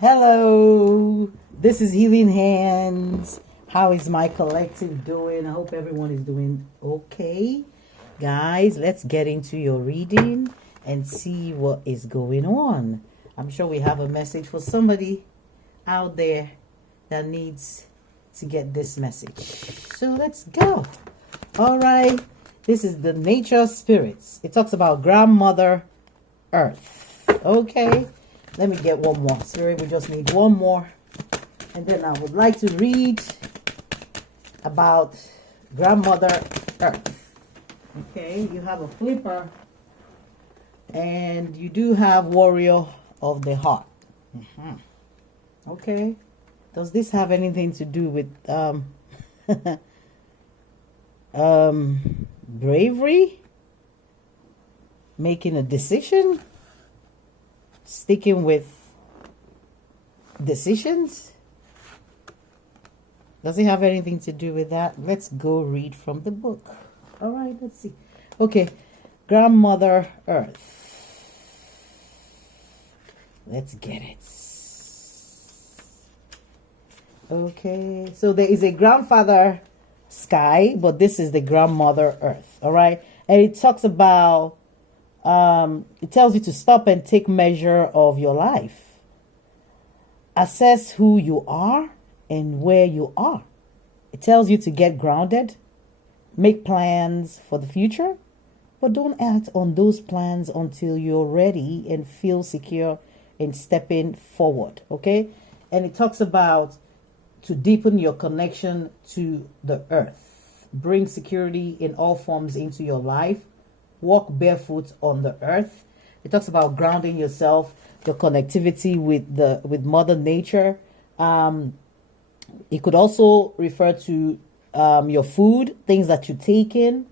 Hello, this is Healing Hands. How is my collective doing? I hope everyone is doing okay. Guys, let's get into your reading and see what is going on. I'm sure we have a message for somebody out there that needs to get this message. So let's go. All right, this is the nature spirits. It talks about grandmother earth. Okay. Let me get one more. Spirit, we just need one more. And then I would like to read about grandmother earth. Okay, you have a flipper. And you do have warrior of the heart. Okay. Does this have anything to do with bravery? Making a decision? Sticking with decisions? Does it have anything to do with that? Let's go read from the book. All right, let's see. Okay, grandmother earth. Let's get it. Okay, so there is a grandfather sky, but this is the grandmother earth. All right, and it talks about it tells you to stop and take measure of your life. Assess who you are and where you are. It tells you to get grounded, make plans for the future, but don't act on those plans until you're ready and feel secure in stepping forward. Okay? And it talks about to deepen your connection to the earth. Bring security in all forms into your life. Walk barefoot on the earth. It talks about grounding yourself, your connectivity with Mother Nature. It could also refer to your food, things that you take in,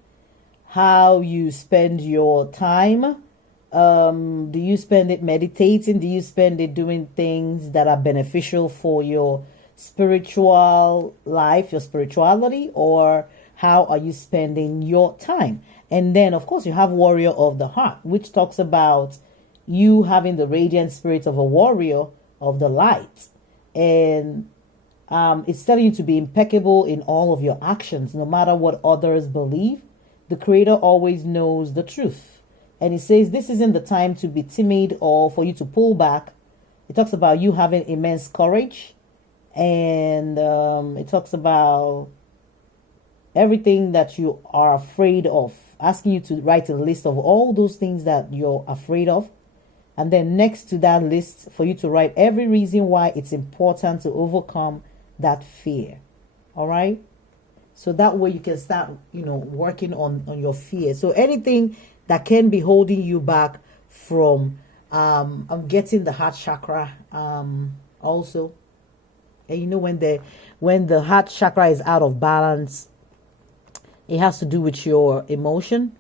how you spend your time. Do you spend it meditating? Do you spend it doing things that are beneficial for your spiritual life, your spirituality, or how are you spending your time? And then, of course, you have warrior of the heart, which talks about you having the radiant spirit of a warrior of the light. And it's telling you to be impeccable in all of your actions, no matter what others believe. The Creator always knows the truth. And it says this isn't the time to be timid or for you to pull back. It talks about you having immense courage. And it talks about everything that you are afraid of, asking you to write a list of all those things that you're afraid of. And then next to that list, for you to write every reason why it's important to overcome that fear. All right. So that way you can start, working on your fear. So anything that can be holding you back from getting the heart chakra also. And when the heart chakra is out of balance, it has to do with your emotion.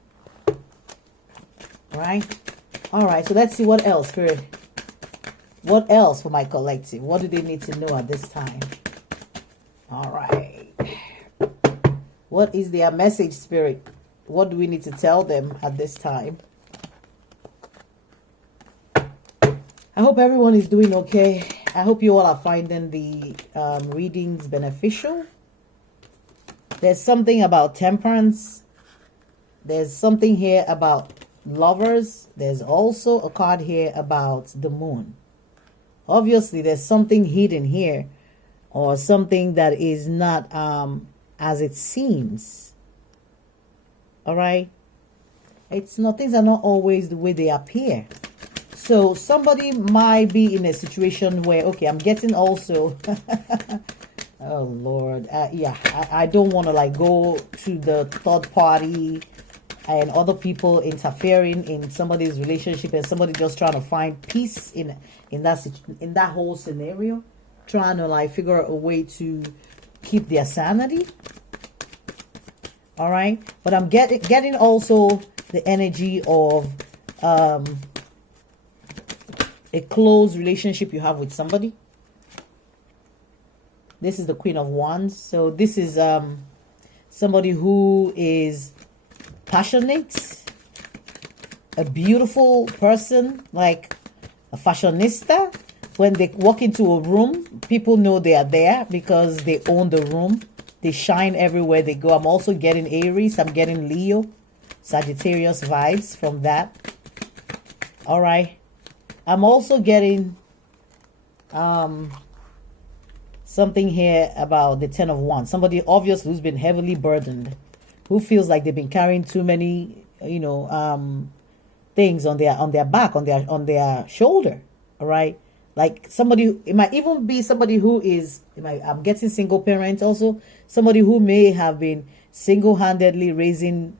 Right? All right. So let's see what else, Spirit. What else for my collective? What do they need to know at this time? All right. What is their message, Spirit? What do we need to tell them at this time? I hope everyone is doing okay. I hope you all are finding the readings beneficial. There's something about temperance. There's something here about lovers. There's also a card here about the moon. Obviously, there's something hidden here or something that is not as it seems. All right? Things are not always the way they appear. So somebody might be in a situation where, okay, I'm getting also... Oh, Lord. I don't want to go to the third party and other people interfering in somebody's relationship and somebody just trying to find peace in that whole scenario, trying to figure out a way to keep their sanity. All right. But I'm getting also the energy of a close relationship you have with somebody. This is the Queen of Wands. So this is somebody who is passionate, a beautiful person, like a fashionista, When they walk into a room, people know they are there because they own the room. They shine everywhere they go. I'm also getting Aries. I'm getting Leo, Sagittarius vibes from that. All right. I'm also getting something here about the 10 of Wands. Somebody obviously who's been heavily burdened, who feels like they've been carrying too many, things on their back, on their shoulder. All right. Like somebody, it might even be somebody who is, I'm getting single parents also, somebody who may have been single-handedly raising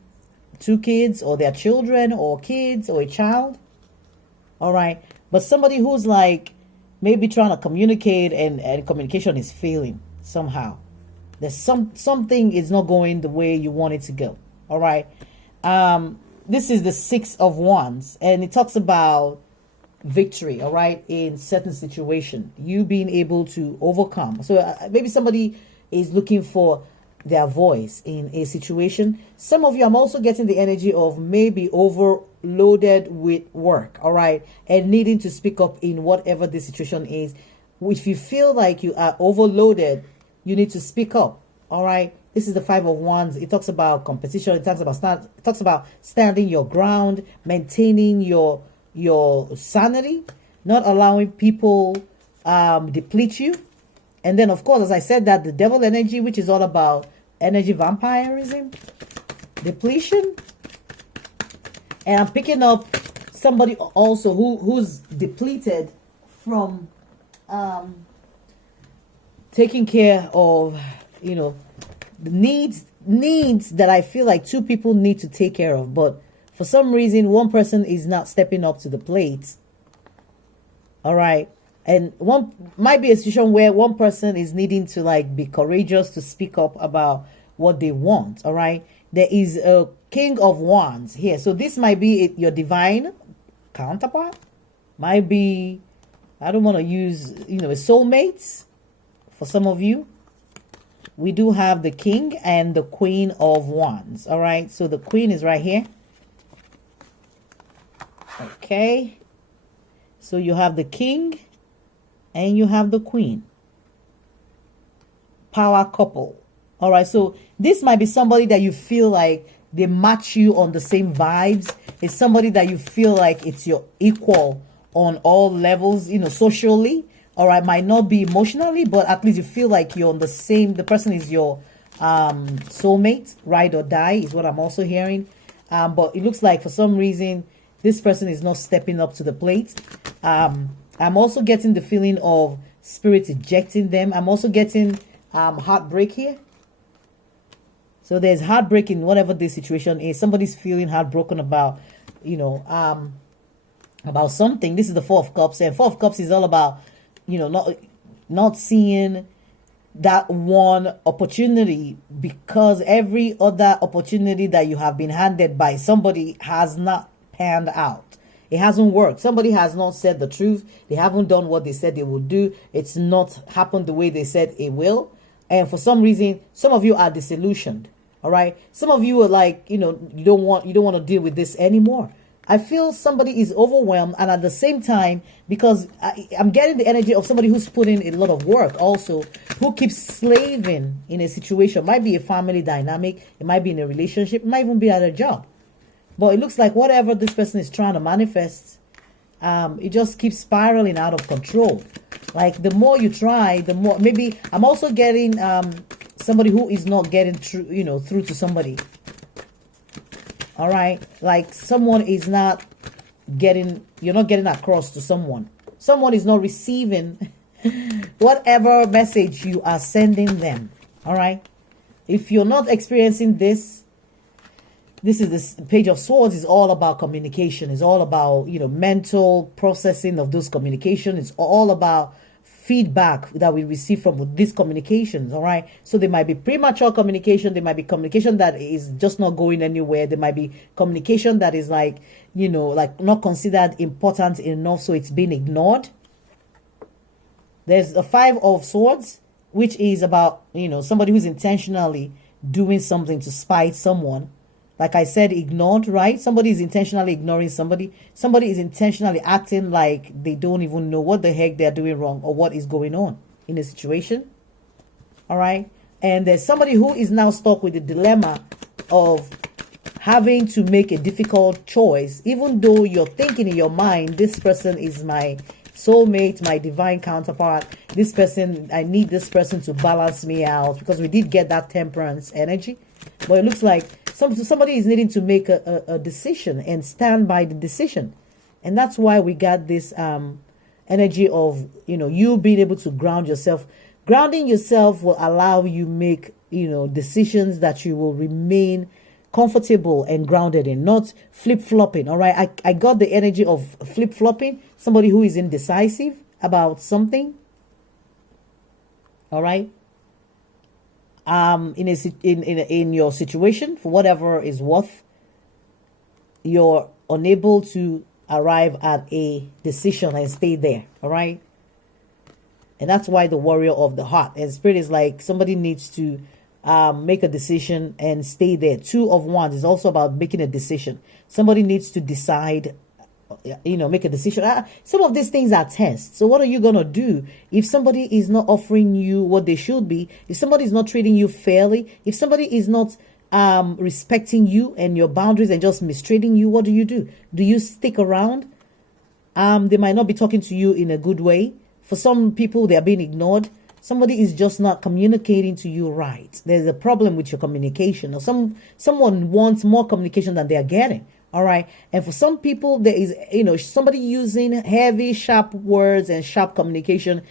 2 kids or their children or kids or a child. All right. But somebody who's like maybe trying to communicate and communication is failing somehow. There's something is not going the way you want it to go. All right. This is the 6 of Wands, and it talks about victory, all right, in certain situation, you being able to overcome. So maybe somebody is looking for their voice in a situation. Some of you, I'm also getting the energy of maybe overloaded with work, all right, and needing to speak up in whatever the situation is. If you feel like you are overloaded, you need to speak up, all right. This is the 5 of Wands. It talks about competition. It talks about standing your ground, maintaining your sanity, not allowing people deplete you. And then, of course, as I said, that the devil energy, which is all about energy vampirism, depletion. And I'm picking up somebody also who's depleted from taking care of, the needs that I feel like 2 people need to take care of, but for some reason, one person is not stepping up to the plate. All right. And one might be a situation where one person is needing to like be courageous to speak up about what they want. All right. There is a King of Wands here. So this might be your divine counterpart. Might be, I don't want to use, a soulmate for some of you. We do have the King and the Queen of Wands. All right. So the Queen is right here. Okay, so you have the King and you have the Queen. Power couple. All right, so this might be somebody that you feel like they match you on the same vibes. It's somebody that you feel like it's your equal on all levels, socially. All right, might not be emotionally, but at least you feel like you're on the same. The person is your soulmate, ride or die is what I'm also hearing. But it looks like for some reason, this person is not stepping up to the plate. I'm also getting the feeling of spirit ejecting them. I'm also getting heartbreak here. So there's heartbreak in whatever this situation is. Somebody's feeling heartbroken about, about something. This is the 4 of Cups. And 4 of Cups is all about, not seeing that one opportunity because every other opportunity that you have been handed by somebody has not panned out. It hasn't worked. Somebody has not said the truth. They haven't done what they said they will do. It's not happened the way they said it will. And for some reason, some of you are disillusioned. All right. Some of you are like, you don't want to deal with this anymore. I feel somebody is overwhelmed, and at the same time, because I'm getting the energy of somebody who's putting in a lot of work also, who keeps slaving in a situation. It might be a family dynamic. It might be in a relationship. It might even be at a job. But it looks like whatever this person is trying to manifest, it just keeps spiraling out of control. Like the more you try, the more, maybe I'm also getting somebody who is not getting through, through to somebody. All right. Like someone is not getting, you're not getting across to someone. Someone is not receiving whatever message you are sending them. All right. If you're not experiencing this is this Page of Swords is all about communication. It's all about, mental processing of those communication. It's all about feedback that we receive from these communications. All right. So there might be premature communication. There might be communication that is just not going anywhere. There might be communication that is like, like not considered important enough. So it's being ignored. There's a 5 of Swords, which is about, somebody who's intentionally doing something to spite someone. like I said, ignored, right? Somebody is intentionally ignoring somebody. Somebody is intentionally acting like they don't even know what the heck they're doing wrong or what is going on in a situation. All right. And there's somebody who is now stuck with the dilemma of having to make a difficult choice, even though you're thinking in your mind, this person is my soulmate, my divine counterpart. This person, I need this person to balance me out, because we did get that temperance energy. But it looks like somebody is needing to make a decision and stand by the decision. And that's why we got this energy of, you being able to ground yourself. Grounding yourself will allow you make, decisions that you will remain comfortable and grounded in, not flip-flopping. All right. I got the energy of flip-flopping, somebody who is indecisive about something. All right. In your situation, for whatever is worth, you're unable to arrive at a decision and stay there. All right. And that's why the warrior of the heart and spirit is like somebody needs to make a decision and stay there. Two of Wands is also about making a decision. Somebody needs to decide, make a decision. Some of these things are tests. So what are you going to do if somebody is not offering you what they should be? If somebody is not treating you fairly? If somebody is not respecting you and your boundaries and just mistreating you, what do? Do you stick around? They might not be talking to you in a good way. For some people, they are being ignored. Somebody is just not communicating to you right. There's a problem with your communication, or someone wants more communication than they are getting. All right. And for some people, there is, somebody using heavy, sharp words and sharp communication,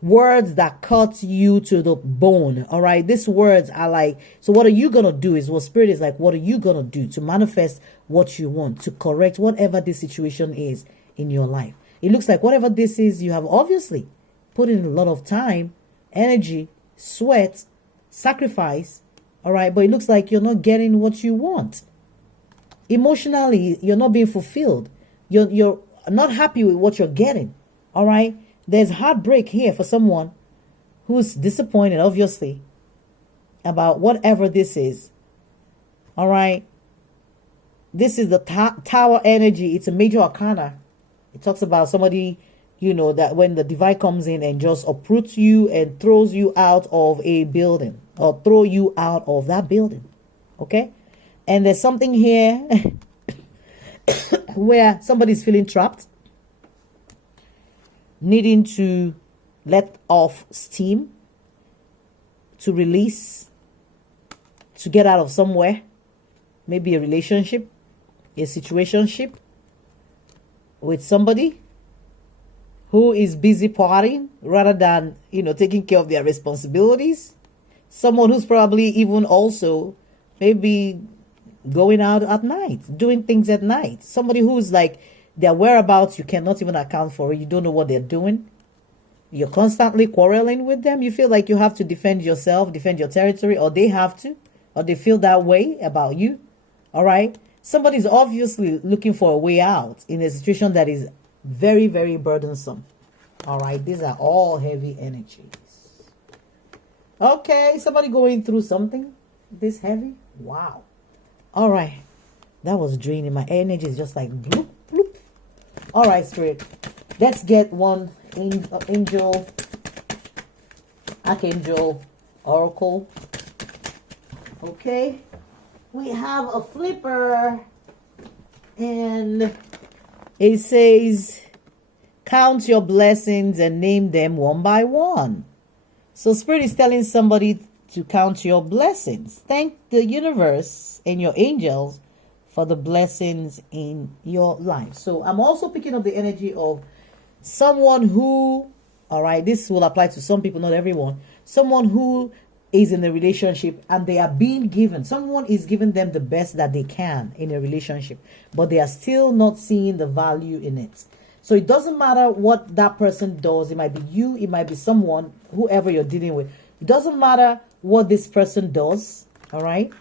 words that cut you to the bone. All right. These words are like, so what are you going to do is what spirit is like, what are you going to do to manifest what you want, to correct whatever this situation is in your life? It looks like whatever this is, you have obviously put in a lot of time, energy, sweat, sacrifice. All right. But it looks like you're not getting what you want. Emotionally, you're not being fulfilled. You're not happy with what you're getting. All right. There's heartbreak here for someone who's disappointed, obviously, about whatever this is. All right. This is the tower energy. It's a major arcana. It talks about somebody, that when the divine comes in and just uproots you and throws you out of a building, or throw you out of that building. Okay. And there's something here where somebody's feeling trapped, needing to let off steam, to release, to get out of somewhere, maybe a relationship, a situationship with somebody who is busy partying rather than, taking care of their responsibilities. Someone who's probably even also maybe going out at night, doing things at night. Somebody who's like, their whereabouts, you cannot even account for it. You don't know what they're doing. You're constantly quarreling with them. You feel like you have to defend yourself, defend your territory, or they have to, or they feel that way about you. All right. Somebody's obviously looking for a way out in a situation that is very, very burdensome. All right. These are all heavy energies. Okay. Somebody going through something this heavy. Wow. All right. That was draining. My energy is just like bloop, bloop. All right, Spirit. Let's get one angel, archangel, oracle. Okay. We have a flipper. And it says, count your blessings and name them one by one. So Spirit is telling somebody to count your blessings. Thank the universe and your angels for the blessings in your life. So I'm also picking up the energy of someone who, all right, this will apply to some people, not everyone. Someone who is in a relationship and they are being given, someone is giving them the best that they can in a relationship, but they are still not seeing the value in it. So it doesn't matter what that person does. It might be you, it might be someone, whoever you're dealing with. It doesn't matter what this person does, all right?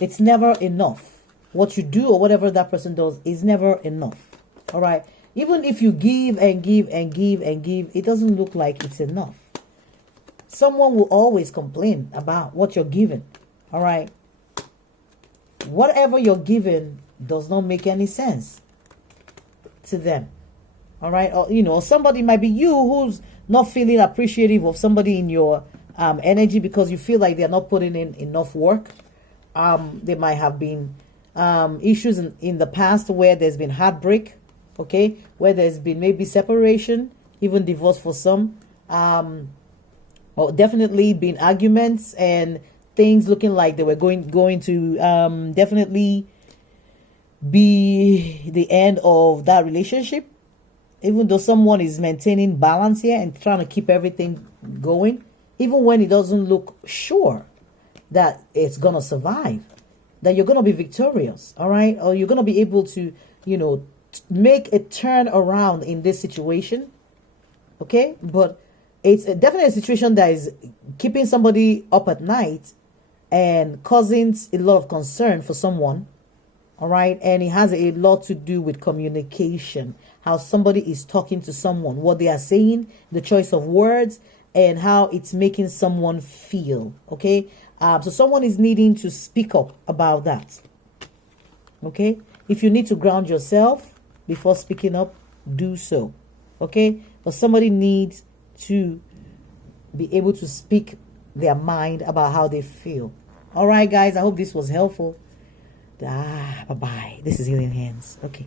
It's never enough. What you do or whatever that person does is never enough, all right? Even if you give and give and give and give, it doesn't look like it's enough. Someone will always complain about what you're giving, all right? whatever you're given does not make any sense to them. All right. Or, you know, somebody might be you who's not feeling appreciative of somebody in your energy because you feel like they're not putting in enough work. There might have been issues in the past where there's been heartbreak, okay, where there's been maybe separation, even divorce for some, or definitely been arguments and things looking like they were going to definitely be the end of that relationship, even though someone is maintaining balance here and trying to keep everything going, even when it doesn't look sure that it's gonna survive, that you're gonna be victorious, all right, or you're gonna be able to, you know, make a turn around in this situation, okay? But it's definitely a situation that is keeping somebody up at night and causing a lot of concern for someone, all right? And it has a lot to do with communication, how somebody is talking to someone, what they are saying, the choice of words, and how it's making someone feel, okay? So someone is needing to speak up about that, okay? If you need to ground yourself before speaking up, do so, okay? But somebody needs to be able to speak their mind about how they feel. All right, guys, I hope this was helpful. Bye-bye. This is Healing Hands. Okay.